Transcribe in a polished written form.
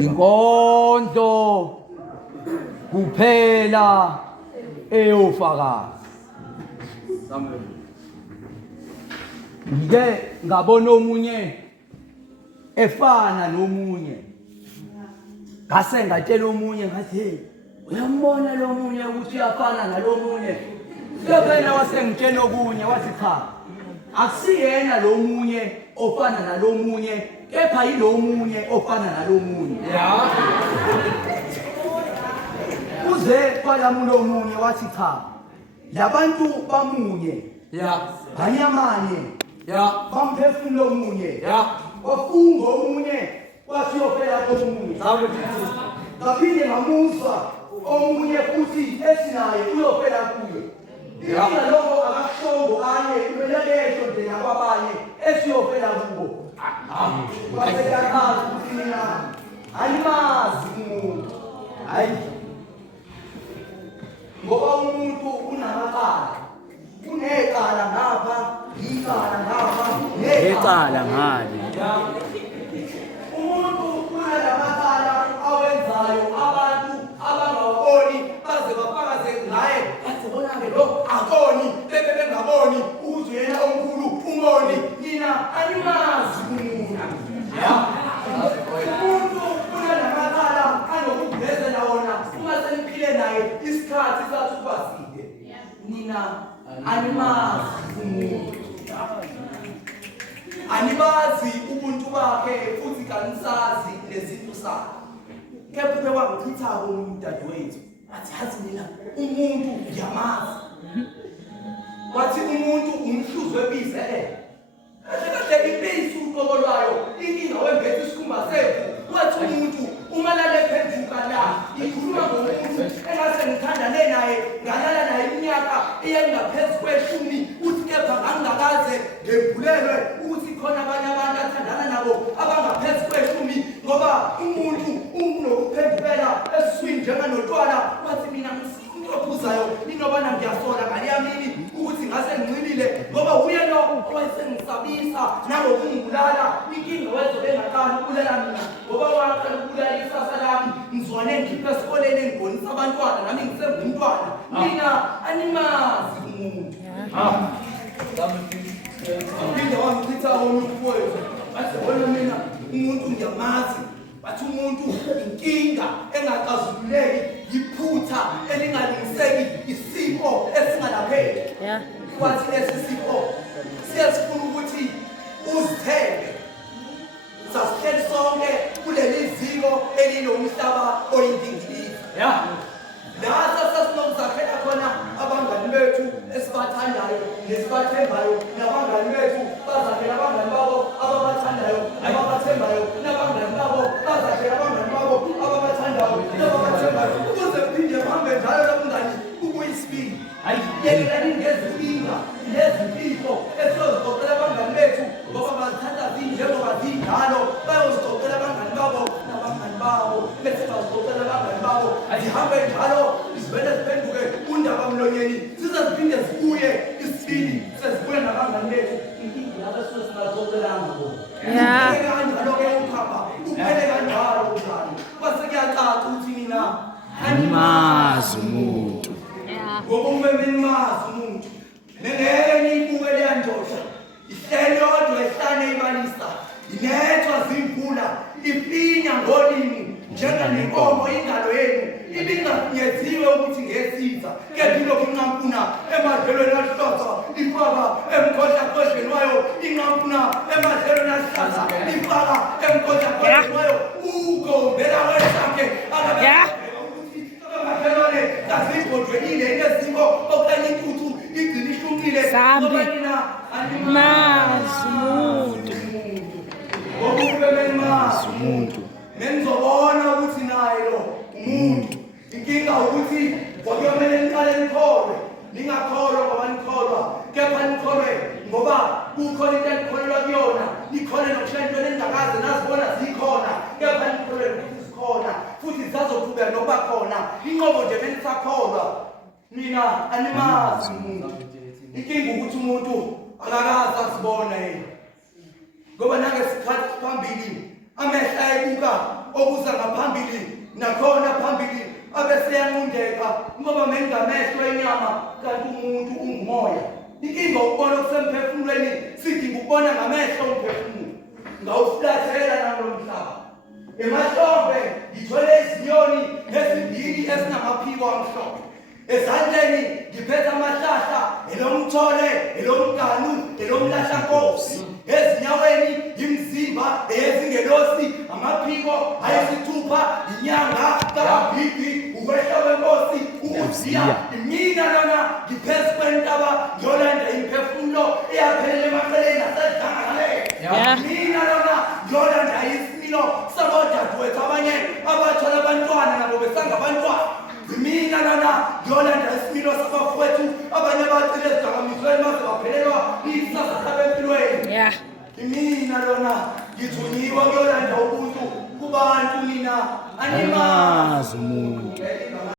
inkondlo kuphela eyofakaza. Ngike ngabona omunye efana nomunye, ngase ngatshela omunye ngathi hey, uyambona lo munye ukuthi uyafana nalo munye. Phela wasengitshela okunye wathi cha, akusiyena lo munye ofana nalo munye, kepha yilo munye ofana nalo munye. Uze kwalamuntu omunye wathi cha, labantu bamunye banyamanye bamphefumulo omunye wafunga omunye wathi uyofela komunye. Ngaphinde ngamuzwa omunye futhi esinaye uyofela kuyo. Yena lokho akashongo anye umelelesho nje nakwabanye esiyofela kubo. Waseyakazi ukuthi mina alimazi umuntu. Hayi. Ngoba umuntu unamacala. Unecala ngapha, icala ngapha, necala ngale. Umuntu unalamacala awenzayo abantu abangawaboni baze bafakaze ngaye bathi bona-ke lo akoni bengaboni ukuthi yena omkhulu umoni nina animazi umuntu. Umuntu unalamacala anokukuvezela wona uma seniphile naye isikhathi sathi ukuba side nina animazi umuntu. Anibazi ubuntu bakhe futhi kanisazi nezinto zakhe. Kepha bewangichitha umuntu dadewethu athi hathi mina umuntu ngiyamazi. Wathi umuntu umhluzo webize kahle impisi uqokolwayo inkinga wembethe isikhumba sethu. Wathi umuntu uma lale phenduka la ikhuluma ngomuntu engase ngithandane naye ngalala naye iminyaka eyayingaphezu kweshumi uthi kepha ngangakaze ngembulelwe ukuthi khona abanye abantu athandana nabo abangaphezu kweshumi ngoba umuntu unokuphendukela eswini njenganotshwala. Wathi mina ngiyophuzayo ninobana ngiyasola ngale yamini ukuthi ngase nginxilile ngoba uye lo owayesengisabisa nangokungibulala. Inkinga wezobe engaqali ukubulela mina ngoba waqala ukubulala isasa lami ngizwane ngikhiphe esikoleni engibonisa abantwana nami ngisengumntwana. Mina animazi umuntu. Ngiphinda wangichitha omuntu wethu bathi wena mina umuntu ngiyamazi. Bathi umuntu inkinga engaqazululeki, yiphutha elingalungiseki, isifo esingalapheki. Wathi lesi sifo siyasifuna ukuthi uzithembe. Sasihleli sonke kuleli ziko elinomhlaba oyindingilizi. Lasa sasinokuzakhela khona abangani bethu esibathandayo nesibathembayo, nabangani bethu bazakhela abangani babo ababathandayo nababathembayo, nabangani babo bazakhela abangani babo ababathandayo nababathembayo. Ukuze kuphinde kuhambe njalo labangani kubuyisibili. Yekelani ngezinkinga nezimfihlo esizozixoxela abangani bethu ngoba bazithanda zinjengoba zinjalo. Bayozixoxela abangani babo nabangani babo bese bazixoxela abangani babo. Zihambe njalo izivele ziphenduke undaba mlonyeni size ziphinde zibuye isibili sezibuye nabangani bethu. Inkinga lapho singaxoxelanga bona. Kanjalo-ke ukhamba uphele kanjalo kunjani. Kwase kuyacaca ukuthi mina animazi umuntu. Ngoba uma benimazi umuntu nengeke niyibuke leya ndodla ihleli yodwa ehlane ibalisa, inethwa zimvula, ifinya ngolimi njenganenkomo ingalo yenu ibingafinyeziwe ukuthi ngesiza. Kepha ilokhu inqampuna emadlelweni aluhlaza ifaka emkhohlakhohlweni wayo, inqampuna emadlelweni aluhlaza ifaka emkhohlakhohlweni wayo. Ugombela wesakhe amakhelwane zazigodlelile neziko okanye intuthu igcina ishumile. Mazi umuntu. Ngokube benimazi umuntu nenzobona ukuthi naye lo umuntu. Inkinga ukuthi kwakuyomele niqale nikholwe, ningakholwa ngoba nikholwa, kepha nikholwe ngoba kukhona into enikholelwa kuyona. Nikhole nokushaya entweni engakaze nazibona zikhona, kepha nikholwe ukuthi zikhona futhi zisazoqhubeka nokuba khona. Inqobo nje benisakholwa. Mina animazi umuntu. Inkinga ukuthi umuntu akakaze asibone yena ngoba nangesikhathi phambili amehla ebuka okuza ngaphambili nakhona phambili abeseyanqundeka ngoba mengamehlo enyama kanti umuntu ungumoya. Inkinga ukubona okusemphefumulweni sidinga ukubona ngamehlo omphefumulo. Ngawufulathela nalo mhlaba. Emahlombe ngithole izinyoni ezimbili ezinamaphiko amhlophe. Ezandleni ngiphethe amahlahla elomthole, elomganu, elomlahlankosi. Ezinyaweni imizimba eyezingelosi, amaphiko ayisithupha, inyanga kababhidi, ukwehla kwenkosi, ukuziya. Mina lona ngiphezu kwentaba ngiyolanda imphefumulo eyaphelele emaceleni asedlangaleni. Mina lona ngiyolanda isimilo sabodadewethu abanye abathola abantwana nabo besangabantwana. Mina lana ngiyolanda isimilo sabafowethu abanye abacile ezidakamizweni baze baphelelwa isasa sabo empilweni. Mina lona ngithunyiwe ngiyolanda ubuntu kubantu mina animazi umuntu.